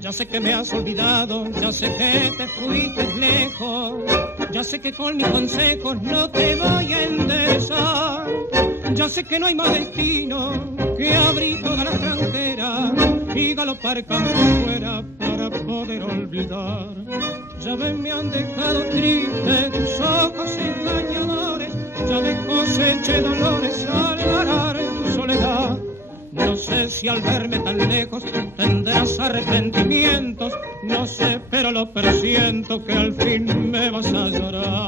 Ya sé que me has olvidado, ya sé que te fuiste lejos, ya sé que con mis consejos no te voy a enderezar, ya sé que no hay más destino que abrir toda la frontera y galopar campo fuera para poder olvidar. Ya ves, me han dejado triste tus ojos engañadores, ya de coseché dolores al arar tu soledad. No sé si al verme tan lejos tendrás arrepentimientos, no sé, pero lo presiento que al fin me vas a llorar.